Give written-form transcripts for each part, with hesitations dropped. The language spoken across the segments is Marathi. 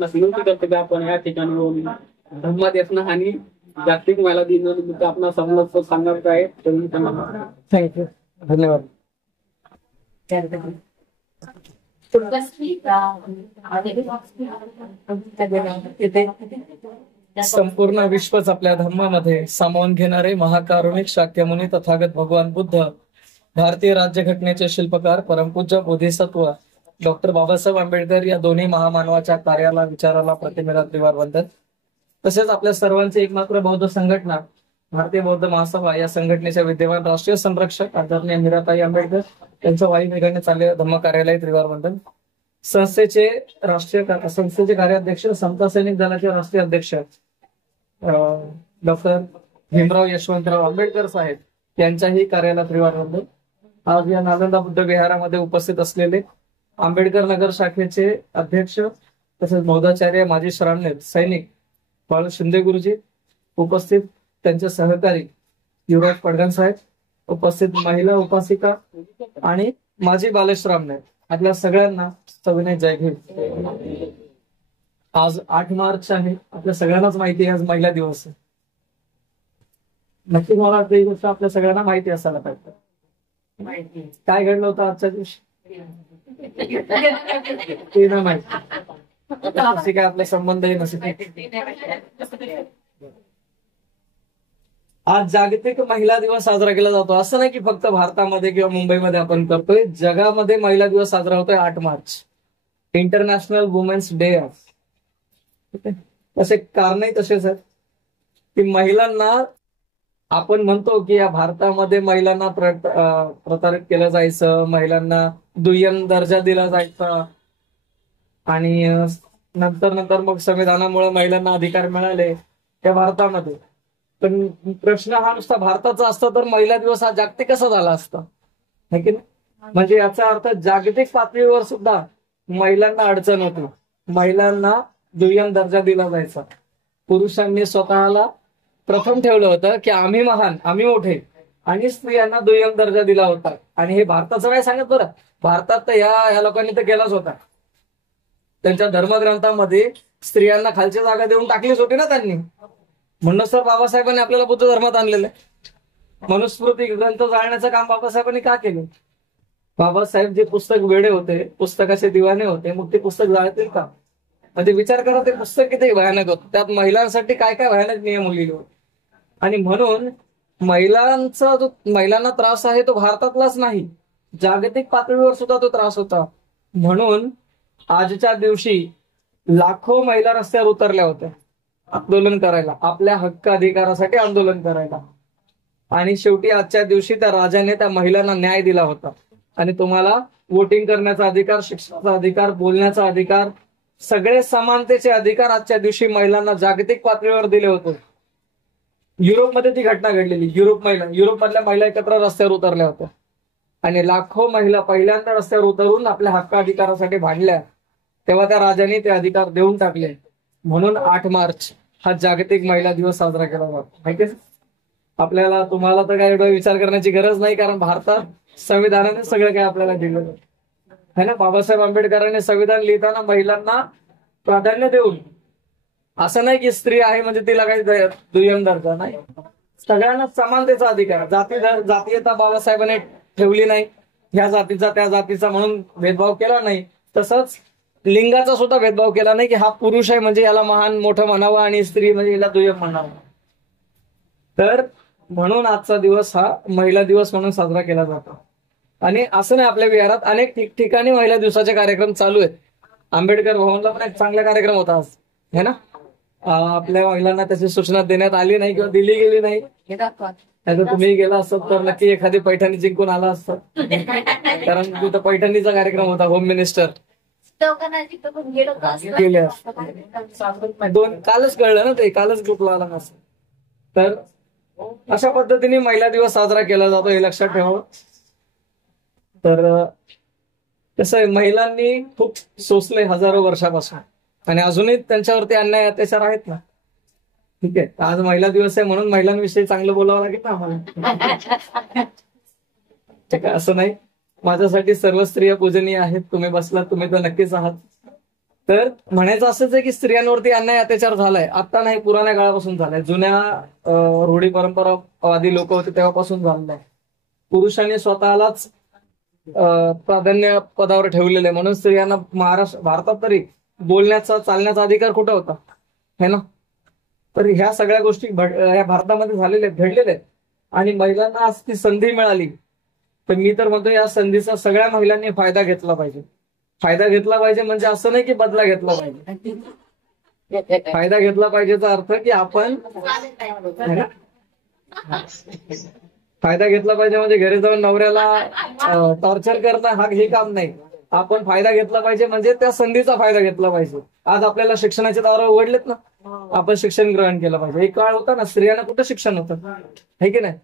आपणास विनंती करतो की आपण या ठिकाणी येऊन धम्मदेसना आणि जागतिक महिला दिनानिमित्त आपला संवाद सांगत आहे. थँक्यू, धन्यवाद. संपूर्ण विश्वच आपल्या धर्मामध्ये सामावून घेणारे महाकारुणिक शाक्यमुनी तथागत भगवान बुद्ध, भारतीय राज्यघटनेचे शिल्पकार परमपूज्य बोधिसत्व डॉक्टर बाबासाहेब आंबेडकर या दोन्ही महामानवाच्या कार्याला, विचाराला, प्रतिमेला त्रिवार वंदन. तसेच आपल्या सर्वांची एकमात्र बौद्ध संघटना भारतीय बौद्ध महासभा या संघटनेच्या विद्यमान राष्ट्रीय संरक्षक आदरणीय मीराताई आंबेडकर त्यांच्या वायुवेगाने चाललेल्या धम्म कार्यालय त्रिवार वंदन. संस्थेचे कार्याध्यक्ष, समता सैनिक दलाचे राष्ट्रीय अध्यक्ष डॉक्टर भीमराव यशवंतराव आंबेडकर साहेब यांच्याही कार्याला त्रिवार वंदन. आज या नालंदा बुद्ध विहारामध्ये उपस्थित असलेले आंबेडकर नगर शाखेचे अध्यक्ष तसेच बौद्धाचार्य माजी श्रामणेर सैनिक बाळू शिंदे गुरुजी उपस्थित, त्यांचे सहकारी युवराज पडगण साहेब उपस्थित, महिला उपासिका आणि माजी बालश्रामणेर, आपल्या सगळ्यांना सविनय जय भीम. आज 8 मार्च आहे. आपल्या सगळ्यांनाच माहिती आहे आज महिला दिवस आहे. नक्की मला ही गोष्ट आपल्या सगळ्यांना माहिती असायला पाहिजे. काय घडलं होतं आजच्या दिवशी ते ना माहिती, काय आपले संबंधही नसेल. आज जागतिक महिला दिवस साजरा केला जातो. असं नाही की फक्त भारतामध्ये किंवा मुंबईमध्ये आपण करतोय, जगामध्ये महिला दिवस साजरा होतोय 8 मार्च, इंटरनॅशनल वुमेन्स डे आहे. तसे कारणही तसेच आहेत की महिलांना आपण म्हणतो की या भारतामध्ये महिलांना प्रतारित केलं जायचं, महिलांना दुय्यम दर्जा दिला जायचा आणि नंतर मग संविधानामुळे महिलांना अधिकार मिळाले त्या भारतामध्ये. पण प्रश्न हा नुसता भारताचा असता तर महिला दिवस हा जागतिक कसा झाला असता, है की नाही? म्हणजे याचा अर्थ जागतिक पातळीवर सुद्धा महिलांना अडचण होती, महिलांना दुय्यम दर्जा दिला जायचा. पुरुषांनी स्वतःला प्रथम ठेवलं होतं की आम्ही महान, आम्ही मोठे, आणि स्त्रियांना दुय्यम दर्जा दिला होता. आणि हे भारताचं काय सांगत बरं, भारतात तर या लोकांनी तर केलाच होता. त्यांच्या धर्मग्रंथामध्ये स्त्रियांना खालची जागा देऊन टाकलीच होती ना त्यांनी. म्हणूनच तर बाबासाहेबांनी आपल्याला बुद्ध धर्मात आणलेलं आहे. मनुस्मृती ग्रंथ जाळण्याचं काम बाबासाहेबांनी का केलं? बाबासाहेब जे पुस्तक वेडे होते, पुस्तकाचे दिवाने होते, मग ते पुस्तक जाळतील का? म्हणजे विचार करा ते पुस्तक किती भयानक होतं. त्यात महिलांसाठी काय काय भयानक नियम लिहिले होते. आणि म्हणून महिलांना त्रास आहे तो भारतातलाच नाही, जागतिक पातळीवर सुद्धा तो त्रास होता. म्हणून आजच्या दिवशी लाखो महिला रस्त्यावर उतरल्या होत्या आंदोलन करायला, आपल्या हक्क अधिकारासाठी आंदोलन करायला. आणि शेवटी आजच्या दिवशी त्या राजाने त्या महिलांना न्याय दिला होता. आणि तुम्हाला वोटिंग करण्याचा अधिकार, शिक्षणाचा अधिकार, बोलण्याचा अधिकार, सगळे समानतेचे अधिकार आजच्या दिवशी महिलांना जागतिक पातळीवर दिले होते. युरोपमध्ये ती घटना घडलेली. युरोपमधल्या महिला एकत्र रस्त्यावर उतरल्या होत्या आणि लाखो महिला पहिल्यांदा रस्त्यावर उतरून आपल्या हक्क अधिकारासाठी भांडल्या. तेव्हा त्या राजाने ते अधिकार देऊन टाकले. म्हणून 8 मार्च हा जागतिक महिला दिवस साजरा केला जातो. माहिती आहे आपल्याला, तुम्हाला तर काय एवढा विचार करण्याची गरज नाही, कारण भारतात संविधानाने सगळं काय आपल्याला दिलं आहे ना. बाबासाहेब आंबेडकरांनी संविधान लिहिताना महिलांना प्राधान्य देऊन, असं नाही की स्त्री आहे म्हणजे तिला काही दुय्यम दर्जा नाही, सगळ्यांना समानतेचा अधिकार. जातीयता बाबासाहेबांनी ठेवली नाही, ह्या जातीचा त्या जातीचा म्हणून भेदभाव केला नाही. तसंच लिंगाचा सुद्धा भेदभाव केला नाही की हा पुरुष आहे म्हणजे याला महान मोठं म्हणावं आणि स्त्री म्हणजे याला दुय्यम म्हणावं. तर म्हणून आजचा दिवस हा महिला दिवस म्हणून साजरा केला जातो. आणि असं नाही, आपल्या विहारात अनेक ठिकठिकाणी महिला दिवसाचे कार्यक्रम चालू आहेत. आंबेडकर भवनला पण एक चांगला कार्यक्रम होता आज, है ना. आपल्या महिलांना त्याची सूचना देण्यात आली नाही किंवा दिली गेली नाही. आता तुम्ही गेला असतात तर नक्की एखादी पैठणी जिंकून आला असतात, कारण तिथं पैठणीचा कार्यक्रम होता. होम मिनिस्टर कालच कळलं ना, ते कालच ग्रुपला आला नसतं. तर अशा पद्धतीने महिला दिवस साजरा केला जातो, हे लक्षात ठेवावं. तर कसं आहे, महिलांनी खूप सोसले हजारो वर्षापासून आणि अजूनही त्यांच्यावरती अन्याय अत्याचार आहेत ना. ठीक आहे, आज महिला दिवस आहे म्हणून महिलांविषयी चांगलं बोलावं लागेल ना आम्हाला. ठीक आहे, असं नाही. माझ्यासाठी सर्व स्त्रिया पूजनीय आहेत. तुम्ही बसलात, तुम्ही तर नक्कीच आहात. तर म्हणायचं असंच आहे की स्त्रियांवरती अन्याय अत्याचार झालाय, आता नाही, पुराण्या काळापासून झालाय, जुन्या रूढी परंपरावादी लोक होते तेव्हापासून झालेलं आहे. पुरुषांनी स्वतःलाच प्राधान्य पदावर ठेवलेलं आहे, म्हणून स्त्रियांना भारतात तरी बोलण्याचा चालण्याचा अधिकार कुठं होता, है ना? तर ह्या सगळ्या गोष्टी या भारतामध्ये झालेल्या आहेत, घडलेल्या आहेत. आणि महिलांना आज ती संधी मिळाली, तर मी तर म्हणतो या संधीचा सगळ्या महिलांनी फायदा घेतला पाहिजे. फायदा घेतला पाहिजे म्हणजे असं नाही की बदला घेतला पाहिजे. फायदा घेतला पाहिजेचा अर्थ की आपण फायदा घेतला पाहिजे म्हणजे घरी जाऊन नवऱ्याला टॉर्चर करणं हे काम नाही. आपण फायदा घेतला पाहिजे म्हणजे त्या संधीचा फायदा घेतला पाहिजे. आज आपल्याला शिक्षणाचे दार उघडलेत ना, आपण शिक्षण ग्रहण केलं पाहिजे. एक काळ होता ना स्त्रियांना कुठं शिक्षण होतं, है की नाही?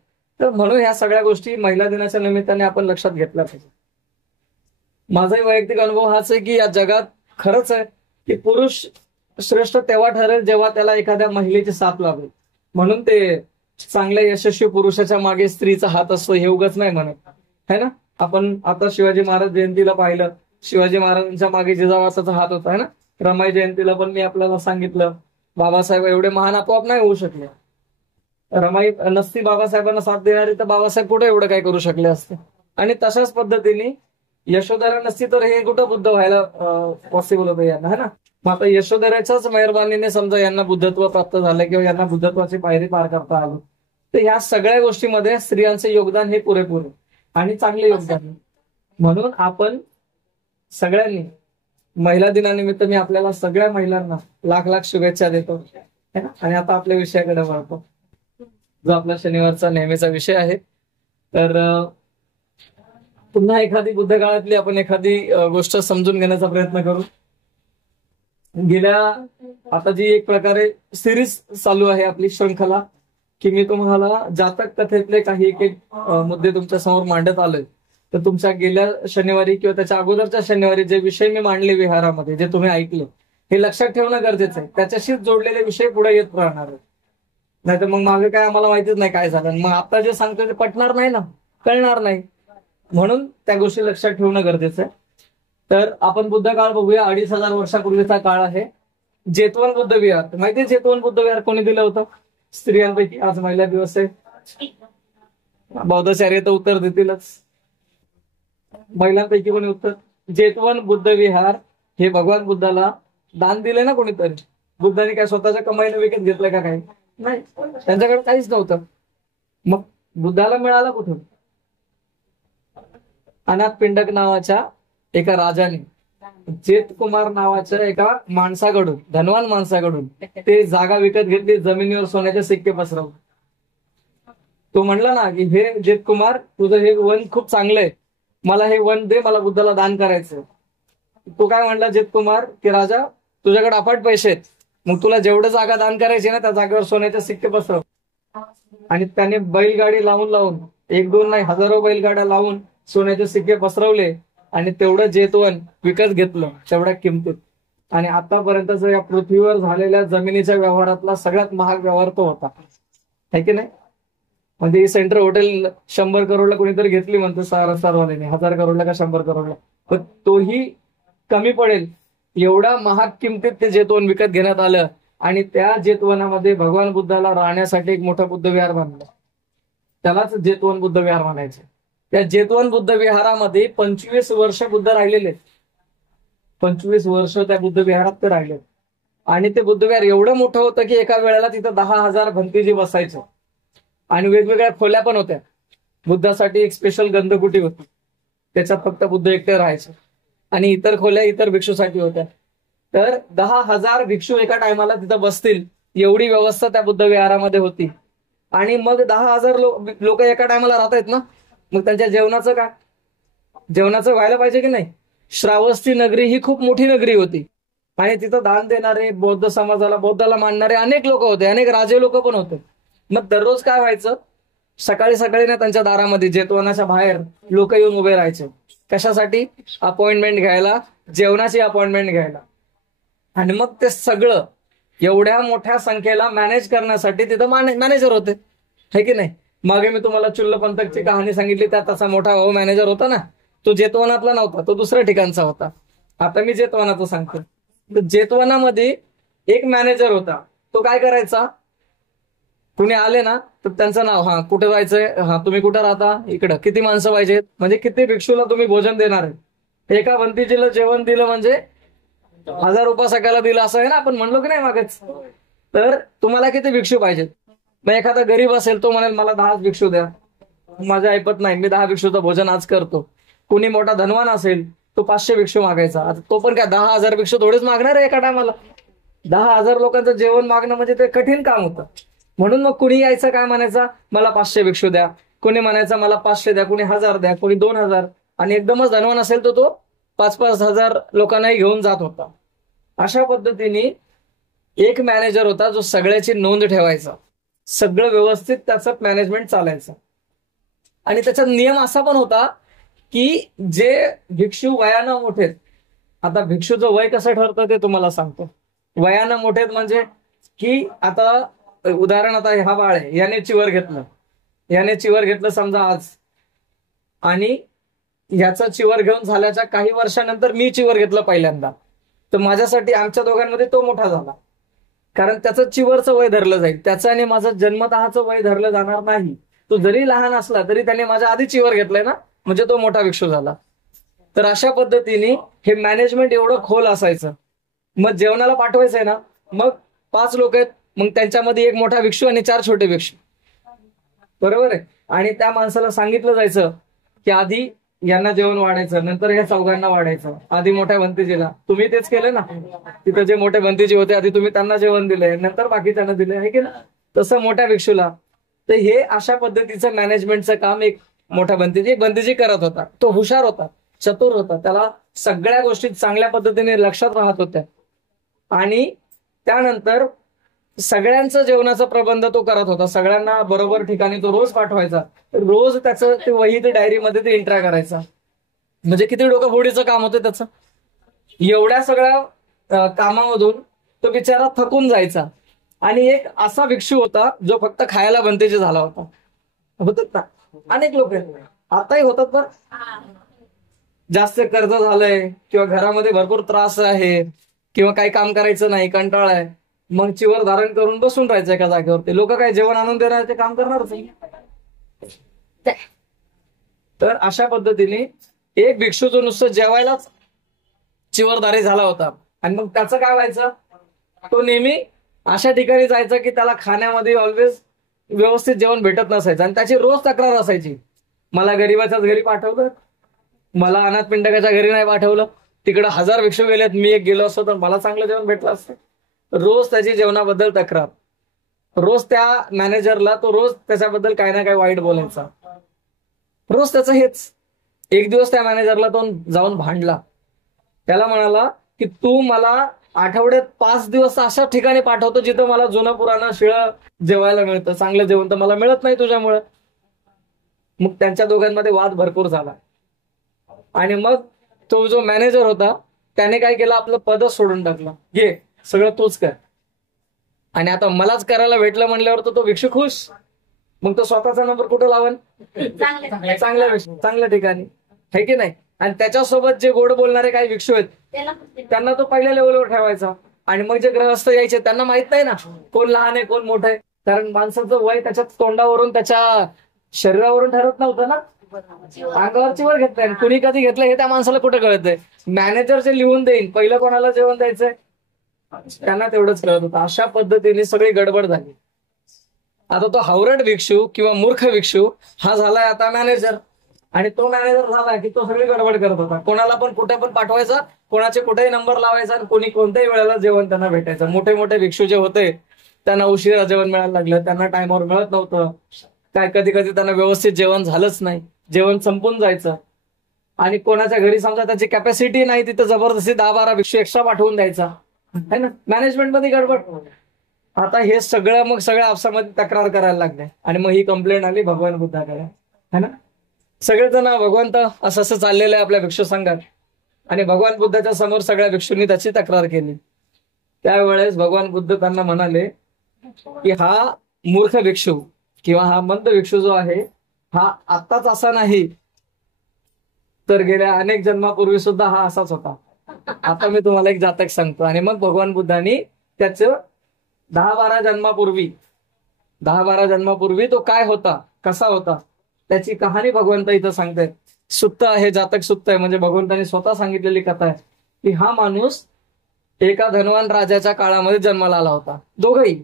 तर म्हणून ह्या सगळ्या गोष्टी महिला दिनाच्या निमित्ताने आपण लक्षात घेतल्या पाहिजे. माझाही वैयक्तिक अनुभव हाच आहे की या जगात खरंच आहे की पुरुष श्रेष्ठ तेव्हा ठरेल जेव्हा त्याला एखाद्या महिलेची साथ लावेल. म्हणून ते चांगल्या यशस्वी पुरुषाच्या मागे स्त्रीचा हात असतो हे उगाच नाही म्हणत, है ना? आपण आता शिवाजी महाराज जयंतीला पाहिलं, शिवाजी महाराजांच्या मागे जिजाबाईचा हात होता, है ना? रमाई जयंतीला पण मी आपल्याला सांगितलं, बाबासाहेब एवढे महान आपोआप नाही होऊ शकले. रमाई नसती बाबासाहेबांना साथ देणारी तर बाबासाहेब कुठे एवढं काय करू शकले असते. आणि तशाच पद्धतीने यशोधरा नसती तर हे कुठं बुद्ध व्हायला पॉसिबल होतं यांना, है ना? मग आता यशोधराच्याच मेहरबानीने समजा यांना बुद्धत्व प्राप्त झालं किंवा यांना बुद्धत्वाची पायरी पार करता आली. तर ह्या सगळ्या गोष्टीमध्ये स्त्रियांचे योगदान हे पुरेपूर आहे आणि चांगले योगदान आहे. म्हणून आपण सगळ्यांनी महिला दिनानिमित्त मी आपल्याला सगळ्या महिलांना लाख लाख शुभेच्छा देतो, है ना? आणि आता आपल्या विषयाकडे वळतो, जो आपला शनिवारचा नेहमीचा विषय आहे. तर पुन्हा एखादी बुद्ध काळातली आपण एखादी गोष्ट समजून घेण्याचा प्रयत्न करू. गेल्या आता जी एक प्रकारे सिरीज चालू आहे आपली श्रृंखला, की मी तुम्हाला जातक कथेतले काही एक मुद्दे तुमच्या समोर मांडत आलोय. तर तुमच्या गेल्या शनिवारी किंवा त्याच्या अगोदरच्या शनिवारी जे विषय मी मांडले विहारामध्ये, जे तुम्ही ऐकले, हे लक्षात ठेवणं गरजेचं आहे. त्याच्याशीच जोडलेले विषय पुढे येत राहणार आहेत. नाहीतर मग मागे काय आम्हाला माहितीच नाही काय झालं, मग आता जे सांगतोय ते पटणार नाही ना, कळणार नाही. म्हणून त्या गोष्टी लक्षात ठेवणं गरजेचं आहे. तर आपण बुद्ध काळ बघूया. 2500 वर्षापूर्वीचा काळ आहे. जेतवन बुद्ध विहार, माहितीये जेतवन बुद्ध विहार कोणी दिलं होतं? स्त्रियांपैकी आज महिला दिवस आहे, बौद्धाचार्य तर उत्तर देतीलच. महिलांपैकी कोणी उत्तर? जेतवन बुद्ध विहार हे भगवान बुद्धाला दान दिले ना कोणीतरी. बुद्धाने काय स्वतःच्या कमाईने विकत घेतलं का? काही नाही, त्यांच्याकडे काहीच नव्हतं. मग बुद्धाला मिळाला कुठून? अनाथ पिंडक नावाच्या एका राजाने जेत कुमार नावाच्या एका माणसाकडून, धनवान माणसाकडून ते जागा विकत घेतली, जमिनीवर सोन्याचे सिक्के पसरवले. तो म्हणला ना की हे जेत कुमार, तुझं हे वन खूप चांगलं आहे, मला हे वन दे, मला बुद्धाला दान करायचं. तो काय म्हणला जेत कुमार की राजा, तुझ्याकडे अफाट पैसे आहेत, मग तुला जेवढं जागा दान करायची ना त्या जागेवर सोन्याचे सिक्के पसरव. आणि त्याने बैलगाडी लावून लावून, एक दोन नाही हजारो बैलगाड्या लावून सोन्याचे सिक्के पसरवले आणि तेवढं जेतवन विकत घेतलं तेवढ्या किमतीत. आणि आतापर्यंतचा या पृथ्वीवर झालेल्या जमिनीच्या व्यवहारातला सगळ्यात महाग व्यवहार तो होता, है की नाही? म्हणजे ही सेंट्रल हॉटेल 100 करोडला कोणीतरी घेतली म्हणतो सरवाल्याने, 1000 करोडला का 100 करोडला, पण तोही कमी पडेल एवढा महाग किमतीत ते जेतवन विकत घेण्यात आलं. आणि त्या जेतवनामध्ये भगवान बुद्धाला राहण्यासाठी एक मोठा बुद्ध विहार बांधलं, त्यालाच जेतवन बुद्ध विहार म्हणायचे. त्या जेतवन बुद्ध विहारामध्ये 25 वर्ष बुद्ध राहिलेले, 25 वर्ष त्या बुद्ध विहारात ते राहिले. आणि ते बुद्ध विहार एवढं मोठं होतं की एका वेळेला तिथं 10,000 भंतीजी बसायचे. आणि वेगवेगळ्या खोल्या पण होत्या. बुद्धासाठी एक स्पेशल गंधकुटी होती, त्याच्यात फक्त बुद्ध एकटे राहायचे. आणि इतर खोल्या इतर भिक्षूसाठी होत्या. तर 10,000 भिक्षू एका टायमाला तिथं बसतील एवढी व्यवस्था त्या बुद्ध विहारामध्ये होती. आणि मग 10,000 लोक एका टायमाला राहत आहेत ना, मग त्यांच्या जेवणाचं काय? जेवणाचं व्हायला पाहिजे की नाही? श्रावस्ती नगरी ही खूप मोठी नगरी होती आणि तिथं दान देणारे, बौद्ध समाजाला, बौद्धाला मानणारे अनेक लोक होते, अनेक राजे लोक पण होते. मग दररोज काय व्हायचं? सकाळी सकाळी ना त्यांच्या दारामध्ये जेतवनाच्या बाहेर लोक येऊन उभे राहायचे. कशासाठी? अपॉइंटमेंट घ्यायला, जेवणाची अपॉइंटमेंट घ्यायला. आणि मग ते सगळं एवढ्या मोठ्या संख्येला मॅनेज करण्यासाठी तिथं मॅनेजर होते, है की नाही? मागे मी तुम्हाला चुल्लपंथकची कहाणी सांगितली, त्यात तसा मोठा भाऊ मॅनेजर होता ना, तो जेतवनातला नव्हता, तो दुसऱ्या ठिकाणचा होता. आता मी जेतवनाचं सांगतो. तर जेतवनामध्ये एक मॅनेजर होता. तो काय करायचा, कुणी आले ना तर त्यांचं नाव, हा कुठे जायचंय, हा तुम्ही कुठे राहता, इकडं किती माणसं पाहिजेत, म्हणजे किती भिक्षूला तुम्ही भोजन देणार आहे. एका भंतीजीला जेवण दिलं म्हणजे 1000 रुपये सकाळला दिलं, असं आहे ना, आपण म्हणलो की नाही मागेच. तर तुम्हाला किती भिक्षू पाहिजेत. मग एखादा गरीब असेल तो म्हणेल मला 10 भिक्षू द्या, माझ्या ऐपत नाही, मी 10 भिक्षूचं भोजन आज करतो. कुणी मोठा धनवान असेल तो 500 भिक्षू मागायचा. आता तो पण काय 10,000 भिक्षू थोडेच मागणार आहे एका टायमाला. 10,000 लोकांचं जेवण मागणं म्हणजे ते कठीण काम होतं. म्हणून मग कुणी यायचं काय म्हणायचा, मला 500 भिक्षू द्या, कुणी म्हणायचा मला 500 द्या, कुणी 1000 द्या, कुणी 2000. आणि एकदमच धनवान असेल तर तो 5-5 हजार लोकांनाही घेऊन जात होता. अशा पद्धतीने एक मॅनेजर होता जो सगळ्याची नोंद ठेवायचा, सगळं व्यवस्थित त्याचं मॅनेजमेंट चालायचं. आणि त्याचा नियम असा पण होता की जे भिक्षू वयानं मोठेत, आता भिक्षूचं वय कसं ठरतं ते तुम्हाला सांगतो. वयानं मोठेत म्हणजे की आता उदाहरण, आता हा बाळ आहे, याने चिवर घेतलं समजा आज, आणि याचा चिवर घेऊन झाल्याच्या काही वर्षानंतर मी चिवर घेतलं पहिल्यांदा, तर माझ्यासाठी आमच्या दोघांमध्ये तो मोठा झाला, कारण त्याचं चिवरचं वय धरलं जाईल. त्याचं आणि माझं जन्मतःचं वय धरलं जाणार नाही. तो जरी लहान असला तरी त्याने माझ्या आधी चिवर घेतलंय ना, म्हणजे तो मोठा भिक्षू झाला. तर अशा पद्धतीने हे मॅनेजमेंट एवढं खोल असायचं. मग जेवणाला पाठवायचंय ना, मग 5 लोक आहेत, मग त्यांच्यामध्ये एक मोठा भिक्षू आणि 4 छोटे भिक्षू, बरोबर आहे. आणि त्या माणसाला सांगितलं जायचं की आधी यांना जेवण वाढायचं, नंतर ह्या चौघांना वाढायचं. आधी मोठ्या भंतीजीला, तुम्ही तेच केलं ना, तिथं जे मोठे भंतीजी होते आधी तुम्ही त्यांना जेवण दिलंय, नंतर बाकीच्यांना दिलंय, आहे की ना. तसं मोठ्या भिक्षूला. तर हे अशा पद्धतीचं मॅनेजमेंटचं काम एक एक भंतीजी करत होता. तो हुशार होता, चतुर होता, त्याला सगळ्या गोष्टी चांगल्या पद्धतीने लक्षात राहत होत्या. आणि त्यानंतर सगळ्यांचं जेवणाचा प्रबंध तो करत होता, सगळ्यांना बरोबर ठिकाणी तो रोज पाठवायचा. रोज त्याचं ते वही ते डायरीमध्ये ते एंट्री करायचा. म्हणजे किती डोकंफोडीचं काम होतं त्याचं. एवढ्या सगळ्या कामामधून तो बिचारा थकून जायचा. आणि एक असा भिक्षू होता जो फक्त खायला भंतेजी झाला होता. होतात ना अनेक लोक, आताही होतात. पण जास्त कर्ज झालंय किंवा घरामध्ये भरपूर त्रास आहे किंवा काही काम करायचं नाही, कंटाळा आहे, मग चिवर धारण करून बसून राहायचं एका जागेवरती. लोक काय जेवण आणून देणार ते काम करणारच नाही. तर अशा पद्धतीने एक भिक्षू जो नुसतं जेवायलाच चिवरधारी झाला होता. आणि मग त्याचं काय व्हायचं, तो नेहमी अशा ठिकाणी जायचा की त्याला खाण्यामध्ये ऑलवेज व्यवस्थित जेवण भेटत नसायचं. आणि त्याची रोज तक्रार असायची, मला गरीबाच्याच घरी पाठवलं, मला अनाथ पिंडकाच्या घरी नाही पाठवलं, तिकडे 1000 भिक्षू गेलेत, मी एक गेलो असतो तर मला चांगलं जेवण भेटलं असतं. रोज त्याची जेवणाबद्दल तक्रार, रोज त्या मॅनेजरला तो रोज त्याच्याबद्दल काही ना काही वाईट बोलायचा, रोज त्याचं हेच. एक दिवस त्या मॅनेजरला तो जाऊन भांडला, त्याला म्हणाला की तू मला आठवड्यात 5 दिवस अशा ठिकाणी पाठवतो जिथं मला जुनं पुराणं शिळं जेवायला मिळतं, चांगलं जेवण तर मला मिळत नाही तुझ्यामुळे. मग त्यांच्या दोघांमध्ये वाद भरपूर झाला. आणि मग तो जो मॅनेजर होता त्याने काय केलं, आपलं पदच सोडून टाकलं, घे सगळं तूच कर. आणि आता मलाच करायला भेटलं म्हणल्यावर तो भिक्षू खुश. मग तो स्वतःचा नंबर कुठं लावल, चांगल्या ठिकाणी, है की नाही. आणि त्याच्यासोबत जे गोड बोलणारे काही भिक्षू आहेत त्यांना तो पहिल्या लेवलवर ठेवायचा. आणि मग जे ग्रहस्थ यायचे त्यांना माहित नाही ना कोण लहान आहे कोण मोठं आहे, कारण माणसाचं वय त्याच्या तोंडावरून त्याच्या शरीरावरून ठरत नव्हतं ना, अंगावरची वर घेतलंय. कुणी कधी घेतलं हे त्या माणसाला कुठं कळतंय. मॅनेजर जे लिहून देईन पहिलं कोणाला जेवण द्यायचंय त्यांना तेवढंच कळत होतं. अशा पद्धतीने सगळी गडबड झाली. आता तो हावरट भिक्षू किंवा मूर्ख भिक्षू हा झालाय आता मॅनेजर. आणि तो मॅनेजर झाला की तो सगळी गडबड करत होता, कोणाला पण कुठे पण पाठवायचा, कोणाचे कुठेही नंबर लावायचा आणि कोणी कोणत्याही वेळेला जेवण त्यांना भेटायचं. मोठे मोठे भिक्षू जे होते त्यांना उशिरा जेवण मिळायला लागलं, त्यांना टायमावर मिळत नव्हतं, काय कधी कधी त्यांना व्यवस्थित जेवण झालंच नाही, जेवण संपून जायचं. आणि कोणाच्या घरी समजा त्याची कॅपॅसिटी नाही तिथं जबरदस्ती 10-12 भिक्षू एक्स्ट्रा पाठवून द्यायचा, है ना. मॅनेजमेंट मध्ये गडबड. आता हे सगळं मग सगळ्या आपसामध्ये तक्रार करायला लागले. आणि मग ही कंप्लेंट आली भगवान बुद्धाकडे, है ना. सगळेजण भगवंत असं असं चाललेलं आहे आपल्या भिक्षू संघात. आणि भगवान बुद्धाच्या समोर सगळ्या भिक्षूंनी त्याची तक्रार केली. त्यावेळेस भगवान बुद्ध त्यांना म्हणाले की हा मूर्ख भिक्षू किंवा हा मंद भिक्षू जो आहे हा आत्ताच असा नाही, तर गेल्या अनेक जन्मापूर्वी सुद्धा हा असाच होता. आता मी तुम्हाला एक जातक सांगतो आणि मग भगवान बुद्धांनी त्याचं 10-12 जन्मापूर्वी तो काय होता, कसा होता, त्याची कहाणी भगवंत इथं सांगतायत. सुप्त आहे, जातक सुप्त आहे, म्हणजे भगवंतांनी स्वतः सांगितलेली कथा आहे की हा माणूस एका धनवान राजाच्या काळामध्ये जन्माला आला होता. दोघही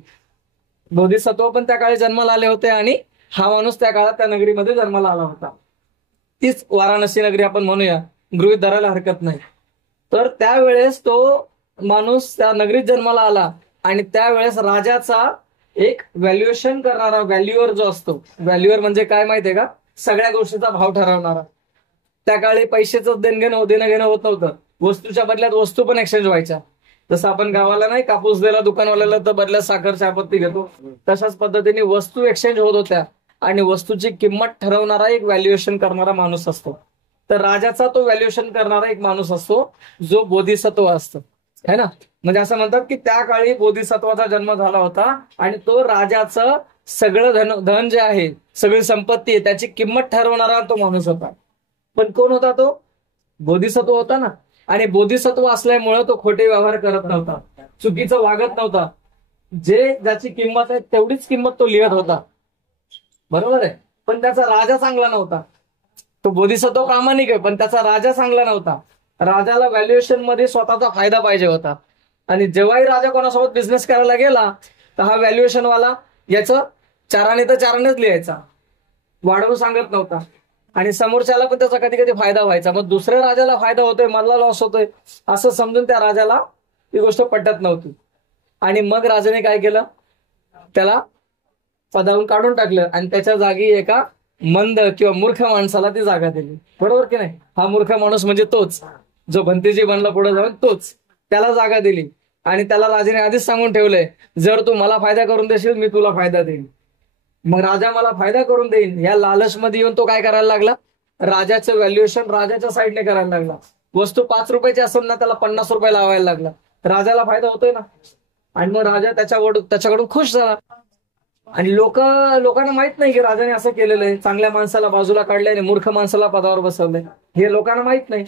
बोधिसत्व पण त्या काळी जन्माला आले होते आणि हा माणूस त्या काळात त्या नगरीमध्ये जन्माला आला होता. तीच वाराणसी नगरी आपण म्हणूया, गृहीत धरायला हरकत नाही. तर त्यावेळेस तो माणूस त्या नगरीत जन्माला आला आणि त्यावेळेस राजाचा एक व्हॅल्युएशन करणारा व्हॅल्युअर जो असतो, व्हॅल्युअर म्हणजे काय माहितीये का, सगळ्या गोष्टीचा भाव ठरवणारा. त्या काळी पैशाचं देणं घेणं होत नव्हतं, वस्तूच्या बदल्यात वस्तू पण एक्सचेंज व्हायच्या. जसं आपण गावाला नाही कापूस दिला दुकानवाल्याला तर बदल्यात साखर चहापत्ती घेतो, तशाच पद्धतीने वस्तू एक्सचेंज होत होत्या आणि वस्तूची किंमत ठरवणारा एक व्हॅल्युएशन करणारा माणूस असतो. तर राजाचा तो व्हॅल्युएशन करणारा एक माणूस असतो जो बोधिसत्व असतो, है ना. म्हणजे असं म्हणतात की त्या काळी बोधिसत्वाचा जन्म झाला होता आणि तो राजाचं सगळं धन जे आहे, सगळी संपत्ती आहे, त्याची किंमत ठरवणारा तो माणूस होता. पण कोण होता तो? बोधिसत्व होता ना. आणि बोधिसत्व असल्यामुळं तो खोटे व्यवहार करत नव्हता, चुकीचं वागत नव्हता. ज्याची किंमत आहे तेवढीच किंमत तो लिहत होता, बरोबर आहे. पण त्याचा राजा चांगला नव्हता. तो बोधिसत्व प्रामाणिक आहे पण त्याचा राजा चांगला नव्हता. राजाला व्हॅल्युएशन मध्ये स्वतःचा फायदा पाहिजे होता आणि जेव्हाही राजा कोणासोबत बिझनेस करायला गेला तर हा व्हॅल्युएशन वाला याचं चाराने तर चारानेच लिहायचा, वाढवून सांगत नव्हता. आणि समोरच्याला पण त्याचा कधी कधी फायदा व्हायचा. मग दुसऱ्या राजाला फायदा होतोय, मला लॉस होतोय असं समजून त्या राजाला ती गोष्ट पटत नव्हती. आणि मग राजाने काय केलं, त्याला पदावरून काढून टाकलं आणि त्याच्या जागी एका मंद किंवा मूर्ख माणसाला ती जागा दिली. बरोबर की नाही. हा मूर्ख माणूस म्हणजे तोच जो भंतेजी बनला पुढे जाऊन, तोच. त्याला जागा दिली आणि त्याला राजाने आधीच सांगून ठेवलंय, जर तू मला फायदा करून देशील मी तुला फायदा देईन. मग राजा मला फायदा करून देईन या लालचमध्ये येऊन तो काय करायला लागला, राजाचं व्हॅल्युएशन राजाच्या साईडने करायला लागला. वस्तू 5 रुपयाची असेल ना त्याला 50 रुपये लावायला लागला. राजाला फायदा होतोय ना. आणि मग राजा त्याच्याकडून खुश झाला. आणि लोकांना माहित नाही की राजाने असं केलेलं आहे, चांगल्या माणसाला बाजूला काढलंय आणि मूर्ख माणसाला पदावर बसवलंय, हे लोकांना माहित नाही.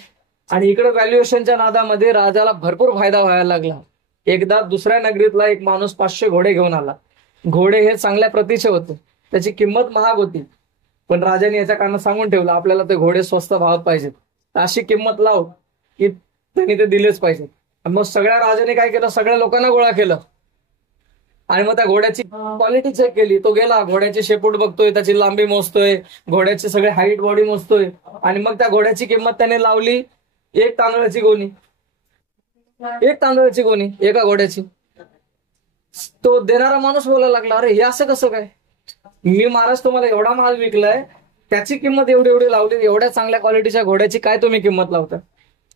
आणि इकडे व्हॅल्युएशनच्या नादामध्ये राजाला भरपूर फायदा व्हायला लागला. एकदा दुसऱ्या नगरीतला एक माणूस 500 घोडे घेऊन आला. घोडे हे चांगल्या प्रतीचे होते, त्याची किंमत महाग होती, पण राजाने याच्या कारणं सांगून ठेवलं आपल्याला ते घोडे स्वस्त भावात पाहिजेत, अशी किंमत लाव की त्यांनी ते दिलेच पाहिजेत. मग सगळ्या राजाने काय केलं, सगळ्या लोकांना गोळा केलं आणि मग त्या घोड्याची क्वालिटी चेक केली. तो गेला, घोड्याची शेपूट बघतोय, त्याची लांबी मोजतोय, घोड्याची सगळे हाईट बॉडी मोजतोय आणि मग त्या घोड्याची किंमत त्याने लावली 1 तांदळाची गोणी. 1 तांदळाची गोणी एका घोड्याची. तो देणारा माणूस बोलायला लागला, अरे हे असं कसं काय, मी महाराज तुम्हाला एवढा माल विकलाय, त्याची किंमत एवढी लावली, एवढ्या चांगल्या क्वालिटीच्या घोड्याची काय तुम्ही किंमत लावता.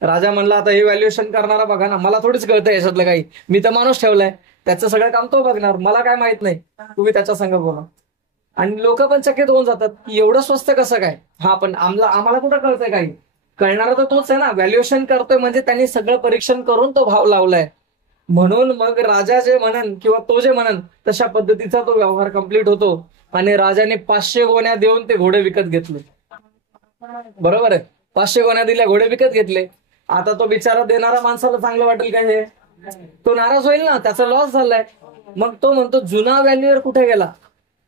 राजा म्हणला, आता हे व्हॅल्युएशन करणारा बघा ना, मला थोडीच कळतंय याच्यातलं काही, मी तर माणूस ठेवलाय, त्याचं सगळं काम तो बघणार, मला काय माहित नाही, तुम्ही त्याच्या संग बोला. आणि लोक पण चकित होऊन जातात की एवढं स्वस्त कसं काय. हा पण आम्हाला कुठं कळतंय काही, कळणारा तर तोच आहे ना, व्हॅल्युएशन करतोय म्हणजे त्यांनी सगळं परीक्षण करून तो भाव लावलाय. म्हणून मग राजा जे म्हणन किंवा तो जे म्हणन तशा पद्धतीचा तो व्यवहार कंप्लीट होतो आणि राजाने 500 गोण्या देऊन ते घोडे विकत घेतले. बरोबर आहे, 500 गोण्या दिल्या, घोडे विकत घेतले. आता तो बिचारा देणारा माणसाला चांगलं वाटेल का हे, तो नाराज होईल ना, त्याचा लॉस झालाय. मग तो म्हणतो जुना व्हॅल्युअर कुठे गेला,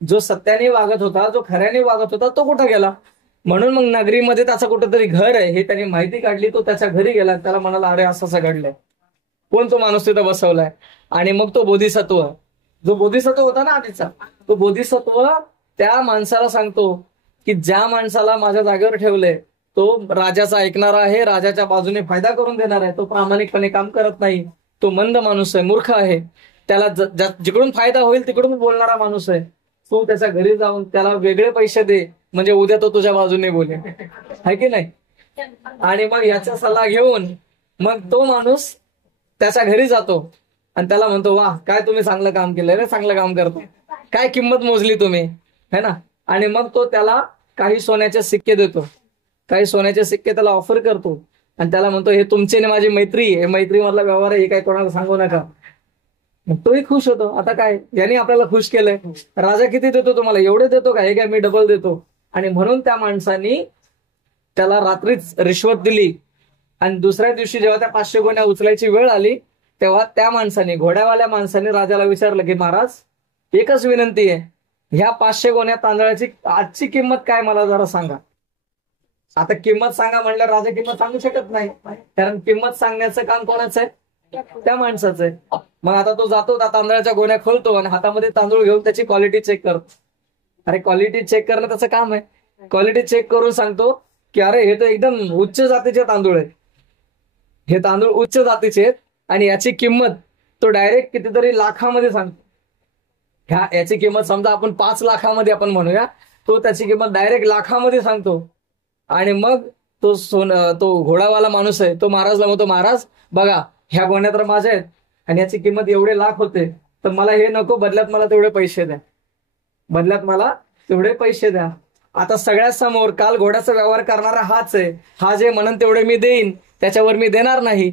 जो सत्याने वागत होता, जो खऱ्याने वागत होता तो कुठे गेला. म्हणून मग नगरीमध्ये त्याचं कुठेतरी घर आहे हे त्याने माहिती काढली. तो त्याच्या घरी गेला, त्याला म्हणाला, अरे असं घडलंय, कोण तो माणूस तिथं बसवलाय. आणि मग तो बोधिसत्व, जो बोधिसत्व होता ना आधीचा, तो बोधिसत्व त्या माणसाला सांगतो की ज्या माणसाला माझ्या जागेवर ठेवलंय तो राजाचा ऐकणारा आहे, राजाच्या बाजूने फायदा करून देणार आहे, तो प्रामाणिकपणे काम करत नाही, तो मंद माणूस आहे, मूर्ख आहे, त्याला जिकडून फायदा होईल तिकडून बोलणारा माणूस आहे. तू त्याच्या घरी जाऊन त्याला वेगळे पैसे दे, म्हणजे उद्या तो तुझ्या बाजूने बोले, आहे की नाही. आणि मग याचा सल्ला घेऊन मग तो माणूस त्याच्या घरी जातो आणि त्याला म्हणतो, वा काय तुम्ही चांगलं काम केलंय रे, चांगलं काम करतो, काय किंमत मोजली तुम्ही, है ना. आणि मग तो त्याला काही सोन्याचे सिक्के देतो, काही सोन्याचे सिक्के त्याला ऑफर करतो आणि त्याला म्हणतो, हे तुमचे आणि माझी मैत्री, हे मैत्री मधला व्यवहार आहे, हे काही कोणाला सांगू नका. तोही खुश होतो. आता काय, यांनी आपल्याला खुश केलंय, राजा किती देतो तुम्हाला, एवढे देतो का, हे काय मी डबल देतो. आणि म्हणून त्या माणसानी त्याला रात्रीच रिश्वत दिली आणि दुसऱ्या दिवशी जेव्हा त्या 500 गोण्या उचलायची वेळ आली तेव्हा त्या माणसाने, घोड्यावाल्या माणसाने राजाला विचारलं की महाराज, एकच विनंती आहे, ह्या 500 गोण्या तांदळाची आजची किंमत काय मला जरा सांगा. आता किंमत सांगा म्हणलं, राजा किंमत सांगू शकत नाही, कारण किंमत सांगण्याचं काम कोणाचं आहे? त्या माणसाचं आहे. मग आता तो जातो, त्या तांदळाच्या गोण्या खोलतो आणि हातामध्ये तांदूळ घेऊन त्याची क्वालिटी चेक करतो. अरे क्वालिटी चेक करणं त्याचं काम आहे. क्वालिटी चेक करून सांगतो की अरे हे तर एकदम उच्च जातीचे तांदूळ आहेत, हे तांदूळ उच्च जातीचे आहेत आणि याची किंमत तो डायरेक्ट कितीतरी लाखामध्ये सांगतो. याची किंमत समजा आपण 5 लाखामध्ये आपण म्हणूया, तो त्याची किंमत डायरेक्ट लाखामध्ये सांगतो. आणि मग तो घोडावाला माणूस आहे, तो महाराजला म्हणतो, महाराज बघा, ह्या गोण्या तर माझ्या आहेत आणि याची किंमत एवढे लाख होते, तर मला हे नको, बदल्यात मला तेवढे पैसे द्या, बदल्यात मला तेवढे पैसे द्या. आता सगळ्यात समोर काल घोड्याचा व्यवहार करणारा हाच आहे, हा जे म्हणन तेवढे मी देईन, त्याच्यावर मी देणार नाही,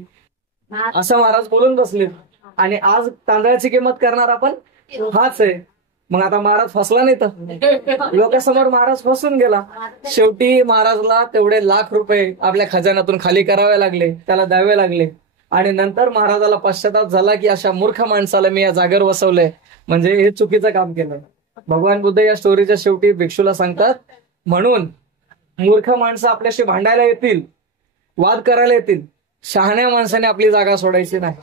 असं महाराज बोलून बसले. आणि आज तांदळाची किंमत करणारा पण हाच आहे. मग आता महाराज फसला नाही तर लोकांसमोर महाराज फसून गेला. शेवटी महाराजला तेवढे लाख रुपये आपल्या खजान्यातून खाली करावे लागले, त्याला द्यावे लागले. आणि नंतर महाराजाला पश्चाताप झाला की अशा मूर्ख माणसाला मी या जागेवर बसवलंय, म्हणजे हे चुकीचं काम केलं. भगवान बुद्ध या स्टोरीच्या शेवटी भिक्षूला सांगतात, म्हणून मूर्ख माणसं आपल्याशी भांडायला येतील, वाद करायला येतील, शहाण्या माणसाने आपली जागा सोडायची नाही.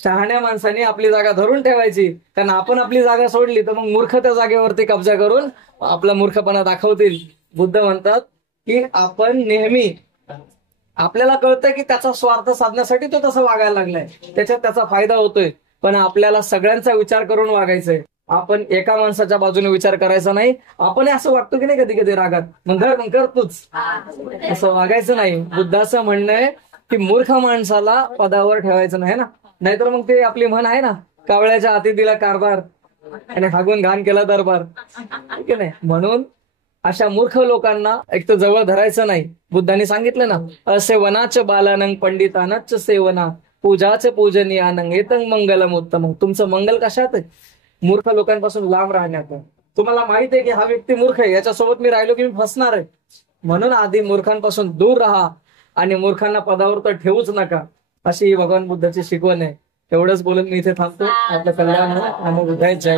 शहाण्या माणसाने आपली जागा धरून ठेवायची, कारण आपण आपली जागा सोडली तर मग मूर्ख त्या जागेवरती कब्जा करून आपला मूर्खपणा दाखवतील. बुद्ध म्हणतात की आपण नेहमी, आपल्याला कळतं की त्याचा स्वार्थ साधण्यासाठी तो तसं वागायला लागलाय, त्याच्यात त्याचा फायदा होतोय, पण आपल्याला सगळ्यांचा विचार करून वागायचंय. आपण एका माणसाच्या बाजूने विचार करायचा नाही. आपण असं वागतो की नाही कधी कधी रागात, मग करतोच, असं वागायचं नाही. बुद्धाचं म्हणणं आहे की मूर्ख माणसाला पदावर ठेवायचं नाही ना, नाहीतर मग ते आपली म्हण आहे ना, कावळ्याच्या हाती दिला कारभार आणि हागून घाण केला दरबार, ठीक नाही. म्हणून अशा मूर्ख लोकांना एक तर जवळ धरायचं नाही. बुद्धांनी सांगितलं ना, असेवनाच बालानंग पंडितानच सेवना पूजाच पूजनीयानंग एतंग मंगलम उत्तम. तुमचं मंगल कशात आहे? मूर्ख लोकांपासून लांब राहण्यात. तुम्हाला माहित आहे की हा व्यक्ती मूर्ख आहे, याच्यासोबत मी राहिलो की मी फसणार आहे, म्हणून आधी मूर्खांपासून दूर राहा आणि मूर्खांना पदावर तर ठेवूच नका, अशी ही भगवान बुद्धाची शिकवण आहे. एवढंच बोलून मी इथे थांबतो. आपलं कल्याण हो. नमो बुद्धाय. जय.